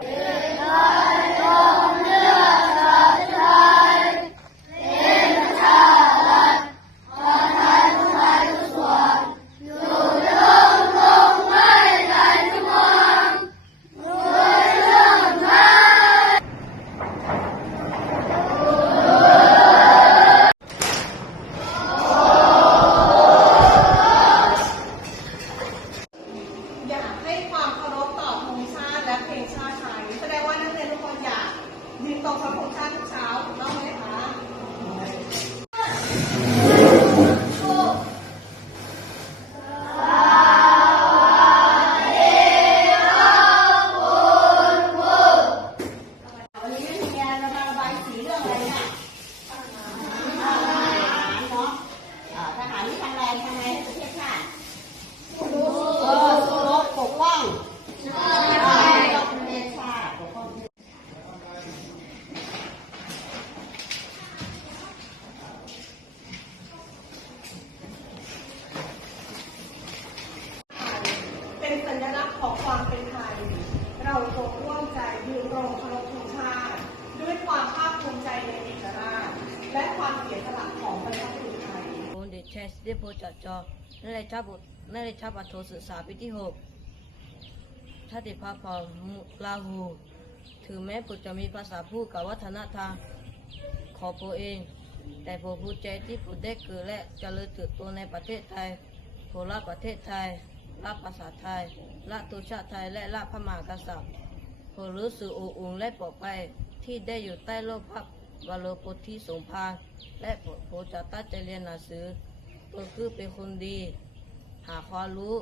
Yeah. กองทัพขอชาติทุกเช้าถูกต้องไหม สัญลักษณ์ของความเป็นไทย เราจงร่วมใจยืนรงเคารพธงชาติ ด้วยความภาคภูมิใจในเอกราช และความเสียสละของประชาชนไทยโเดชเชสเดโพจอจอนั่นเลชาบุตรนนเลชาบัตโทศึกษาปีที่หกชาติภาพรมุลาหู ถึงแม้ปุจะมีภาษาพูดกับวัฒนธรรมของตัวเอง แต่ผมภูมิใจที่ผมได้เกิดและเจริญเติบโตในประเทศไทยโคราประเทศไทย รักภาษาไทยรักตัวชาไทยและรักพระมหากษัตริย์ผมรู้สึกออุ่นและปลอดภัยที่ได้อยู่ใต้ร่มพระบรมโพธิสมภารและผมจะตั้งใจเรียนหนังสือตัวคือเป็นคนดี หาความรู้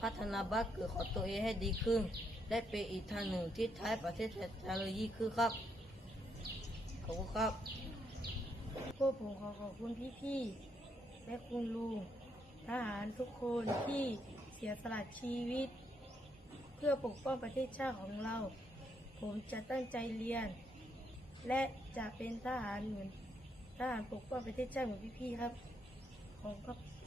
พัฒนาบ้านเกิดของตัวเองให้ดีขึ้น และเป็นอีกทางหนึ่งที่ท้ายประเทศไทยเจริญยิ่งขึ้นครับ ขอบคุณครับพวกผมขอขอบคุณพี่ๆและคุณลุงทหารทุกคนที่ สียสละชีวิต เพื่อปกป้องประเทศชาติของเรา ผมจะตั้งใจเรียน และจะเป็นทหารเหมือนทหารปกป้องประเทศชาติเหมือนพี่ๆครับ ขอบคุณครับ